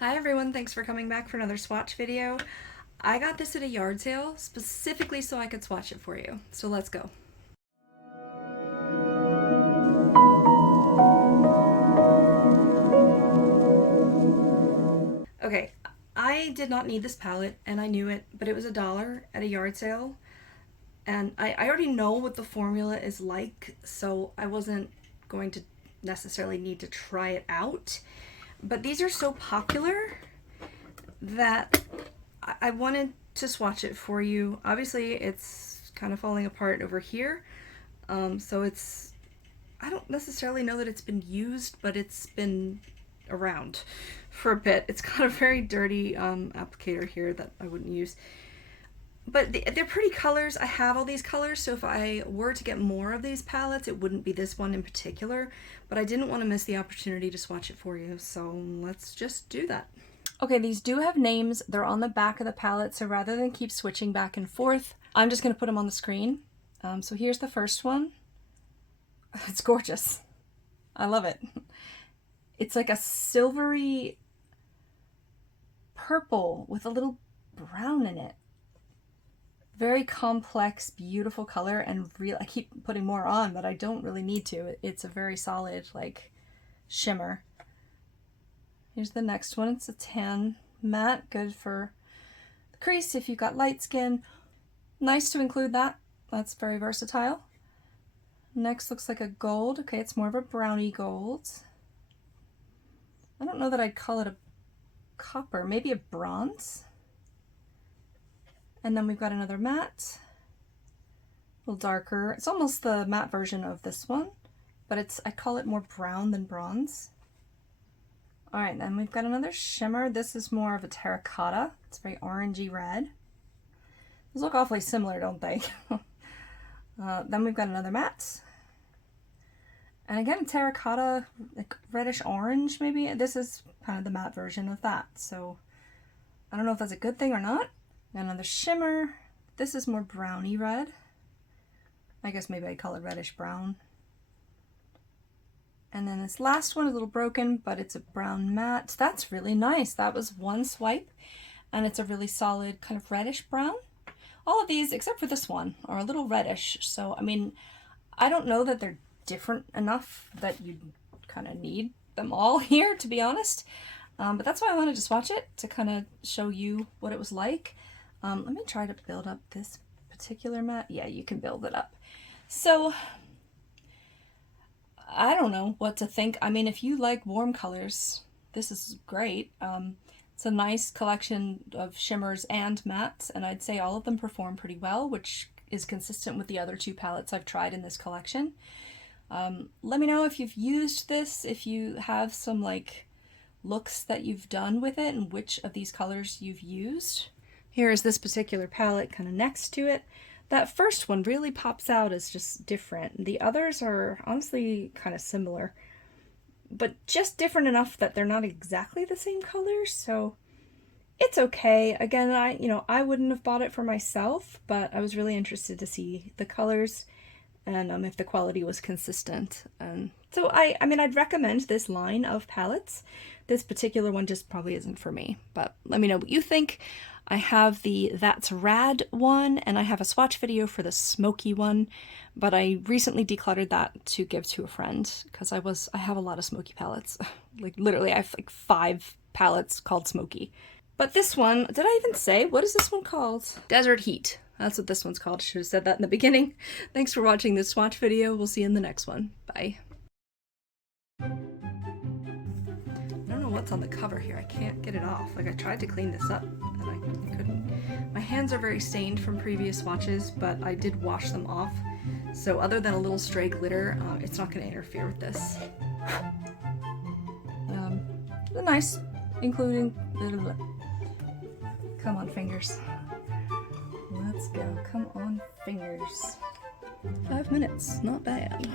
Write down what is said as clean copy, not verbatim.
Hi everyone, thanks for coming back for another swatch video. I got this at a yard sale specifically so I could swatch it for you. So let's go. Okay, I did not need this palette and I knew it, but it was $1 at a yard sale. And I already know what the formula is like, so I wasn't going to necessarily need to try it out. But these are so popular that I wanted to swatch it for you. Obviously, it's kind of falling apart over here. So it's, I don't necessarily know that it's been used, but it's been around for a bit. It's got a very dirty applicator here that I wouldn't use. But they're pretty colors. I have all these colors, so if I were to get more of these palettes, it wouldn't be this one in particular. But I didn't want to miss the opportunity to swatch it for you, so let's just do that. Okay, these do have names. They're on the back of the palette, so rather than keep switching back and forth, I'm just going to put them on the screen. So here's the first one. It's gorgeous. I love it. It's like a silvery purple with a little brown in it. Very complex, beautiful color, and real. I keep putting more on, but I don't really need to. It's a very solid, like, shimmer. Here's the next one. It's a tan matte, good for the crease if you've got light skin. Nice to include that. That's very versatile. Next looks like a gold. Okay, it's more of a brownie gold. I don't know that I'd call it a copper, maybe a bronze. And then we've got another matte, a little darker. It's almost the matte version of this one, but I call it more brown than bronze. All right, then we've got another shimmer. This is more of a terracotta. It's very orangey red. These look awfully similar, don't they? Then we've got another matte. And again, terracotta, like reddish orange maybe. This is kind of the matte version of that. So I don't know if that's a good thing or not. Another shimmer. This is more browny red. I guess maybe I'd call it reddish brown. And then this last one is a little broken, but it's a brown matte. That's really nice. That was one swipe, and it's a really solid kind of reddish brown. All of these, except for this one, are a little reddish. So, I mean, I don't know that they're different enough that you kind of need them all here, to be honest. But that's why I wanted to swatch it, to kind of show you what it was like. Let me try to build up this particular matte. Yeah, you can build it up. So I don't know what to think. I mean, if you like warm colors, this is great. It's a nice collection of shimmers and mattes, and I'd say all of them perform pretty well, which is consistent with the other two palettes I've tried in this collection. Let me know if you've used this, if you have some like looks that you've done with it and which of these colors you've used. Here is this particular palette kind of next to it. That first one really pops out as just different. The others are honestly kind of similar, but just different enough that they're not exactly the same colors, so it's okay. Again, I wouldn't have bought it for myself, but I was really interested to see the colors and if the quality was consistent. And so I mean, I'd recommend this line of palettes. This particular one just probably isn't for me, but let me know what you think. I have the That's Rad one, and I have a swatch video for the smoky one, but I recently decluttered that to give to a friend because I have a lot of smoky palettes. Like literally I have like 5 palettes called smoky. But this one, did I even say, what is this one called? Desert Heat. That's what this one's called. Should have said that in the beginning. Thanks for watching this swatch video. We'll see you in the next one. Bye. I don't know what's on the cover here. I can't get it off. Like, I tried to clean this up and I couldn't. My hands are very stained from previous swatches, but I did wash them off. So other than a little stray glitter, it's not going to interfere with this. Nice, including... Come on, fingers. Let's go. Come on, fingers. 5 minutes. Not bad.